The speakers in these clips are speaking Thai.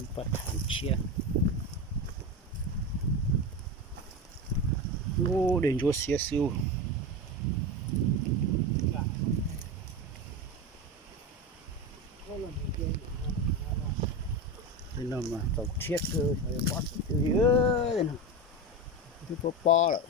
นประทานเชียโอ้เดินโจเสียซิวเป็นน้ำมาตกเชียเกอร์ไปบอสเยอะเลยนะที่ปอๆแล้ว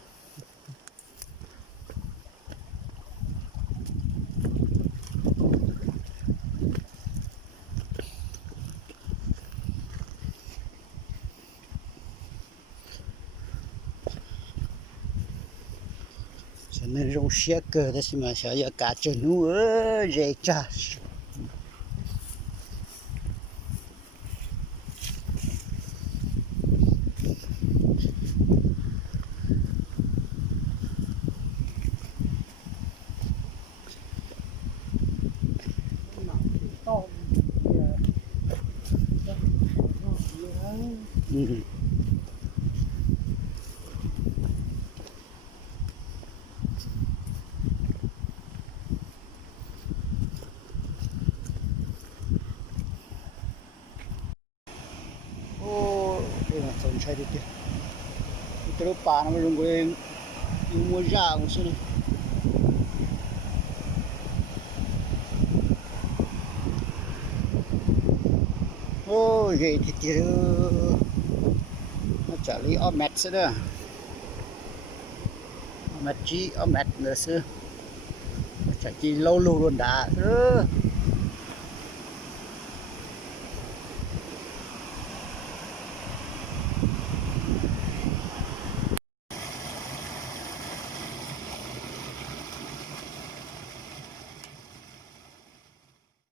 ฉันลงเชียเกอร์แต่สิมาเสียอากาศจะนู้เรจ้าโอ้เรื่องสนใจดิตัวป่านะมันลงไปอยู่มัวจ้ากูสิเนี่ยโอ้ยที่เจอมาจากลีออแมทซะเด้อแมทจีออแมทเนอะซื้อมาจากจีโลลูรอนดา